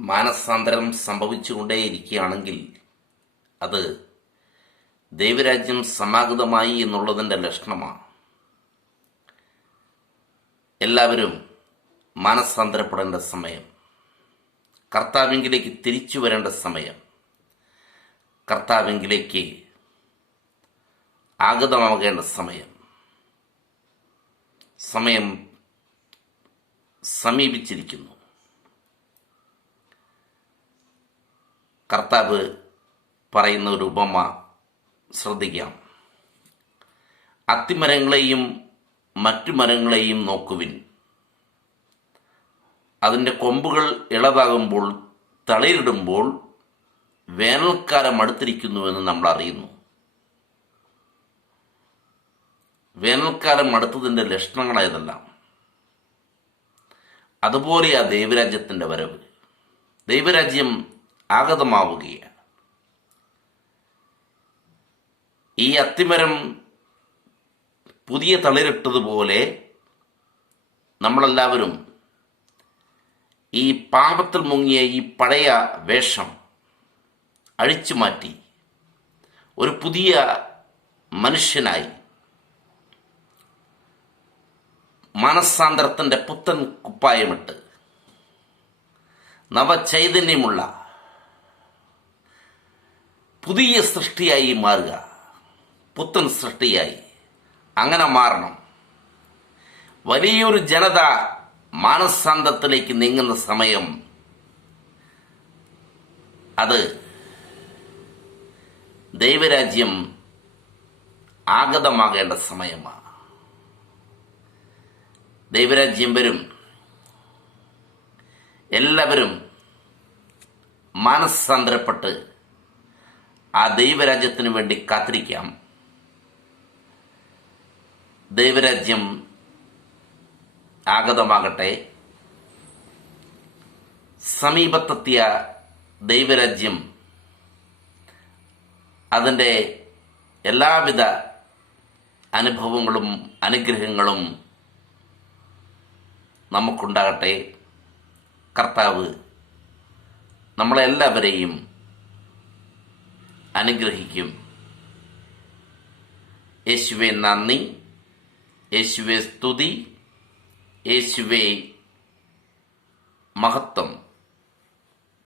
മാനസാന്തരം സംഭവിച്ചുകൊണ്ടേയിരിക്കുകയാണെങ്കിൽ അത് ദൈവരാജ്യം സമാഗതമായി എന്നുള്ളതിന്റെ ലക്ഷണമാണ്. എല്ലാവരും മാനസാന്തരപ്പെടേണ്ട സമയം കർത്താവിങ്കിലേക്ക് തിരിച്ചു വരേണ്ട സമയം കർത്താവിങ്കിലേക്ക് ആഗതമാകേണ്ട സമയം. സമയം സമീപിച്ചിരിക്കുന്നു. കർത്താവ് പറയുന്ന ഒരു ഉപമ ശ്രദ്ധിക്കാം. അത്തിമരങ്ങളെയും മറ്റു മരങ്ങളെയും നോക്കുവിൻ. അതിന്റെ കൊമ്പുകൾ ഇളതാകുമ്പോൾ തളിരിടുമ്പോൾ വേനൽക്കാലം അടുത്തിരിക്കുന്നുവെന്ന് നമ്മൾ അറിയുന്നു. വേനൽക്കാലം അടുത്തതിന്റെ ലക്ഷണങ്ങളായതെല്ലാം അതുപോലെയാ ദൈവരാജ്യത്തിന്റെ വരവ്. ദൈവരാജ്യം ആഗതമാവുകയാണ്. ഈ അത്തിമരം പുതിയ തളിരിട്ടതുപോലെ നമ്മളെല്ലാവരും ഈ പാപത്തിൽ മുങ്ങിയ ഈ പഴയ വേഷം അഴിച്ചു മാറ്റി ഒരു പുതിയ മനുഷ്യനായി മനസ്സാന്തരത്തിന്റെ പുത്തൻ കുപ്പായമിട്ട് നവചൈതന്യമുള്ള പുതിയ സൃഷ്ടിയായി മാറുക. പുത്തൻ സൃഷ്ടിയായി. അങ്ങനെ മാറണം. വലിയൊരു ജനത മാനസാന്തത്തിലേക്ക് നീങ്ങുന്ന സമയം അത് ദൈവരാജ്യം ആഗതമാകേണ്ട സമയമാണ്. ദൈവരാജ്യം വരും. എല്ലാവരും മാനസാന്തരപ്പെട്ട് ആ ദൈവരാജ്യത്തിന് വേണ്ടി കാത്തിരിക്കാം. ദൈവരാജ്യം ആഗതമാകട്ടെ. സമീപത്തെത്തിയ ദൈവരാജ്യം അതിന്റെ എല്ലാവിധ അനുഭവങ്ങളും അനുഗ്രഹങ്ങളും നമുക്കുണ്ടാകട്ടെ. കർത്താവ് നമ്മളെല്ലാവരെയും അനുഗ്രഹിക്കും. യേശുവെ നന്ദി. യേശുവെ സ്തുതി. യേശുവെ മഹത്വം.